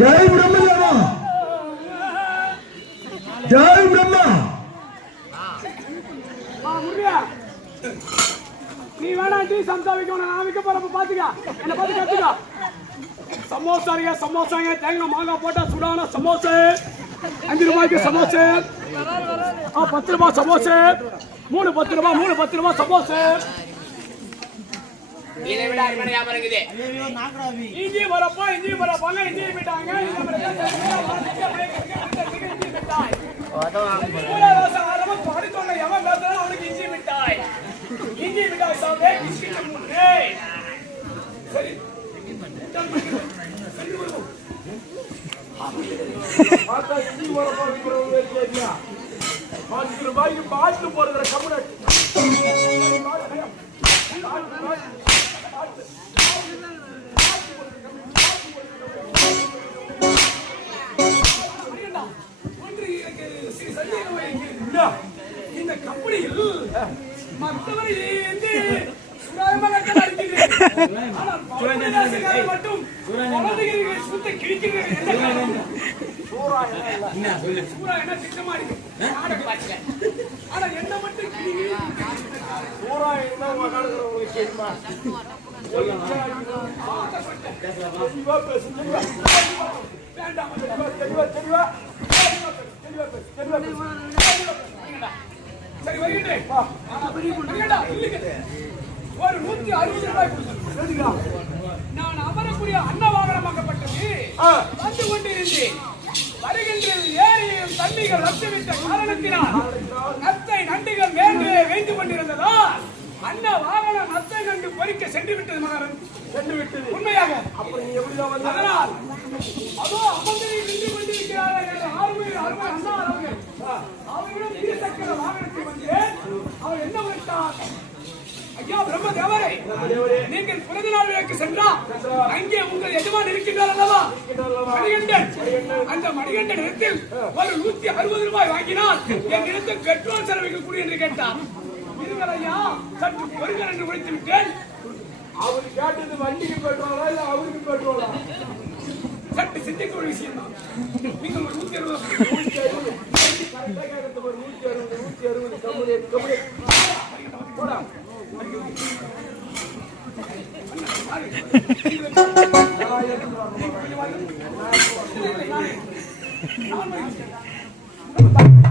जय ब्रह्मा जय ब्रह्मा நீ வேணா டீ சம்சாரிக்க நான் விக்க போறப்ப பாத்துக்க என்ன பாத்து கத்துக்க சமோசாங்க தேங்காய் மாங்காய் போட்டா சுடான சமோசா 5 ரூபாய்க்கு சமோசா 10 ரூபாய் சமோசா 3 10 ரூபாய் சமோசா இதை விட அருமையான வியாபாரம் இருக்குது. இஞ்சி வரப்பாங்க இஞ்சி விட்டாங்க இஞ்சி மிட்டாய் சாப்பிட்டே சரி ரூபாய்க்கு பாட்டு போடுற கம்யூனிட்டி இந்த கம்பெனியில் மற்றவரை மட்டும் ஆனா என்ன மட்டும் சரி வருகின்றேன் ஒரு 160 ரூபாய் கொடுத்துருக்கோம். நான் அமரக்கூடிய அன்ன வாகனமாக்கப்பட்டது வந்து கொண்டிருந்தேன். வருகின்றது ஏரியும் தண்ணிகள் ரத்தமிட்ட காரணத்தினால் நத்தை நண்டுகள் மேலே வைத்துக் கொண்டிருந்ததால் அன்ன வாகனம் நத்தை நண்டு பொறிக்க சென்று விட்டது மகன் சென்று விட்டது உண்மையாக அதனால் அதோ அமர்ந்ததில் நின்று கொண்டிருக்கிறார்கள் அருமை அண்ணா அவர்களிடம் இருசக்கர வாகனத்தை வந்து அவர் என்ன விட்டார் ஐயா பிரம்ம தேவரே நீங்கள் பிறந்த நாள் விளக்கு சென்றால் அங்கே உங்கள் எஜமான் இருக்கின்றார் அல்லவா மணிகண்டன் அந்த மணிகண்டன் இடத்தில் ஒரு 160 ரூபாய் வாங்கினால் என் இடத்தில் பெட்ரோல் செலவுகள் கூடி என்று கேட்டார் இதுகள் ஐயா சற்று பொருங்கள் என்று முடித்து விட்டேன் அவர் கேட்டது வண்டிக்கு பெட்ரோலா இல்ல அவருக்கு பெட்ரோலா சற்று சிந்திக்க ஒரு விஷயம் தான் நீங்கள் ஒரு 160 போடா நான்